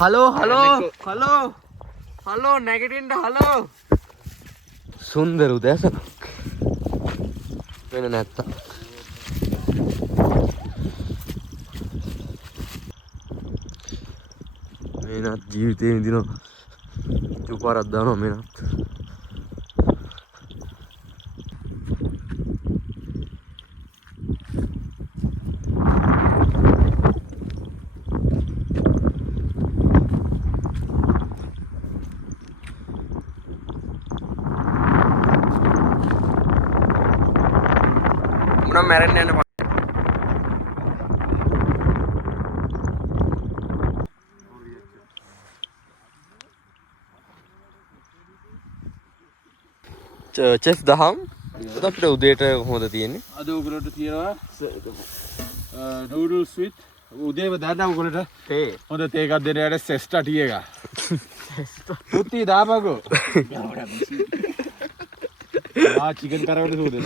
Hello නැගිටින්න hello. සුන්දර උදෑසනක්. වෙන නැත්තම්. මේනත් ජීවිතේ විඳිනවා. චුපාරක් දානවා මේනත්. මොනවා මැරෙන්න යන චෙෆ් දහම් අද අපිට උදේට කොහොමද තියෙන්නේ? අද ඔයගොල්ලන්ට තියෙනවා නූඩල්ස් විත් උදේම දාන්න ඔයගොල්ලන්ට තේ. හොඳ තේ එකක් දෙන්න යට සෙස්ටා ටී එක. තුත්ති දාපකෝ. චිකන් කරවල සූදද.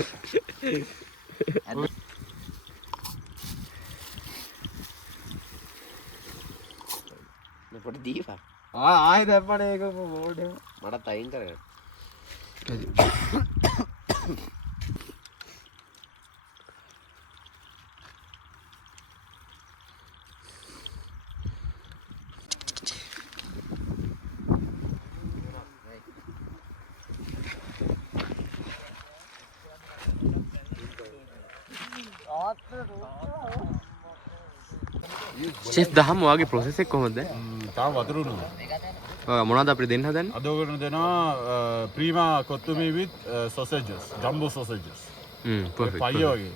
පොඩි දීපා. ආයෙ දැම්මනේ ඒක බෝඩ් එක. මටත් අයින් කරගන්න. චෙෆ් දහම් ඔයාගේ ප්‍රොසෙස් එක කොහොමද? තාම වතුර උණු. මොනවද අපිට දෙන්න හදන්නේ? අද ඔයගොල්ලන්ට දෙනවා Prima Kottumee with sausages, jumbo sausages. perfect. පයිය වගේ.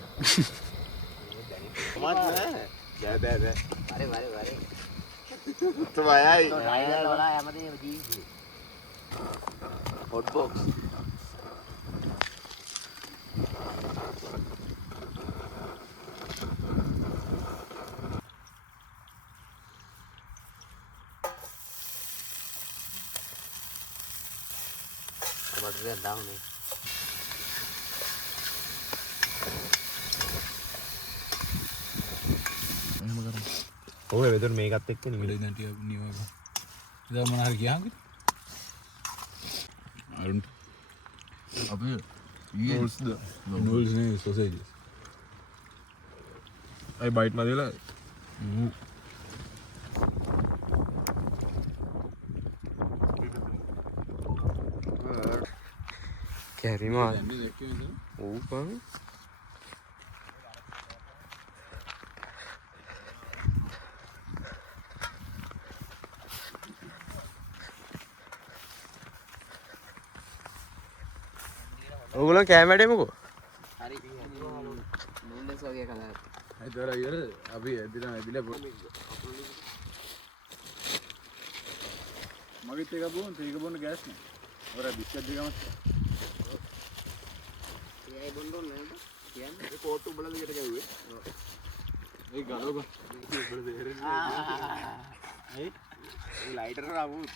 hot box. Bagusnya down nih. ඔය වෙදර මේකත් එක්ක නෙමෙයි දැන් ටික නියම. ඉතින් මොන හරි ගියාම අරුන් අපි නූල්ස් නේ සොසේජස්. අය බයිට් මදෙලා. කැරි මාල්. ඕ බං. ඔයගොල්ලෝ කෑම වැඩේමුකෝ. හරි. නූඩල්ස් වගේ කලර්. ඒතර අයියර අපි ඇදිලා මගෙත් එක බොන්න තේක බොන්න ගෑස් නෑ. ඔර බිස්කට් දෙකම. ඒයි බොන්න ඕනේ නේද? කියන්නේ ඒ කෝට්ටු උඹලා විදියට ගැව්වේ. ඔව්. ඒ ගලව ගන්න. උඹලා දෙහෙරෙන්නේ. ඒ ලයිටර් ආවුත්.